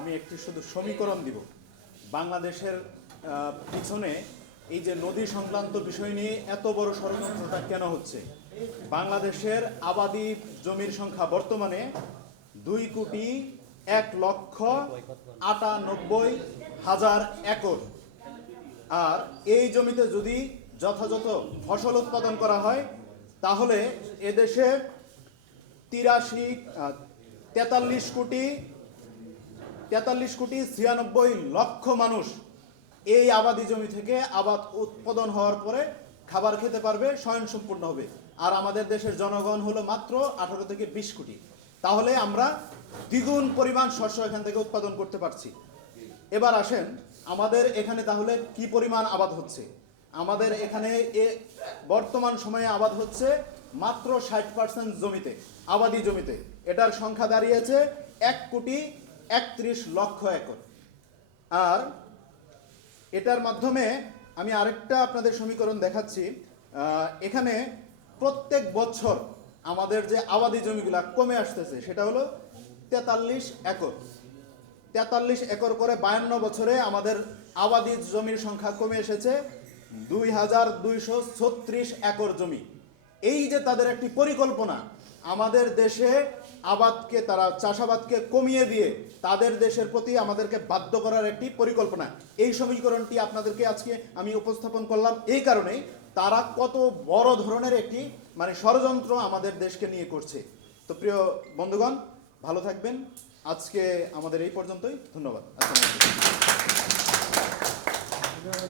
আমি একটি শুধু সমীকরণ দিব। বাংলাদেশের পিছনে এই যে নদী সংক্রান্ত বিষয় নিয়ে এত বড় ষড়যন্ত্রটা কেন হচ্ছে? বাংলাদেশের আবাদি জমির সংখ্যা বর্তমানে দুই কোটি এক লক্ষ আটানব্বই হাজার একর। আর এই জমিতে যদি যথাযথ ফসল উৎপাদন করা হয়, তাহলে এদেশে তিরাশি তেতাল্লিশ কোটি তেতাল্লিশ কোটি ছিয়ানব্বই লক্ষ মানুষ এই আবাদি জমি থেকে আবাদ উৎপাদন হওয়ার পরে খাবার খেতে পারবে, স্বয়ংসম্পূর্ণ হবে। আর আমাদের দেশের জনগণ হলো মাত্র আঠারো থেকে বিশ কোটি। তাহলে আমরা দ্বিগুণ পরিমাণ শস্য এখান থেকে উৎপাদন করতে পারছি। এবার আসেন, আমাদের এখানে তাহলে কি পরিমাণ আবাদ হচ্ছে? আমাদের এখানে এ বর্তমান সময়ে আবাদ হচ্ছে মাত্র ষাট পার্সেন্ট জমিতে, আবাদি জমিতে। এটার সংখ্যা দাঁড়িয়েছে এক কোটি একত্রিশ লক্ষ একর। আর এটার মাধ্যমে আমি আরেকটা আপনাদের সমীকরণ দেখাচ্ছি। এখানে প্রত্যেক বছর আমাদের যে আবাদি জমিগুলা কমে আসতেছে, সেটা হলো তেতাল্লিশ একর। তেতাল্লিশ একর করে বায়ান্ন বছরে আমাদের আবাদি জমির সংখ্যা কমে এসেছে দুই হাজার দুইশো ছত্রিশ একর জমি। এই যে তাদের একটি পরিকল্পনা, আমাদের দেশে আবাদকে, তারা চাষাবাদকে কমিয়ে দিয়ে তাদের দেশের প্রতি আমাদেরকে বাধ্য করার একটি পরিকল্পনা। এই সমীকরণটি আপনাদেরকে আজকে আমি উপস্থাপন করলাম। এই কারণে তারা কত বড় ধরনের একটি মানে ষড়যন্ত্র আমাদের দেশকে নিয়ে করছে। তো প্রিয় বন্ধুগণ, ভালো থাকবেন। আজকে আমাদের এই পর্যন্তই। ধন্যবাদ।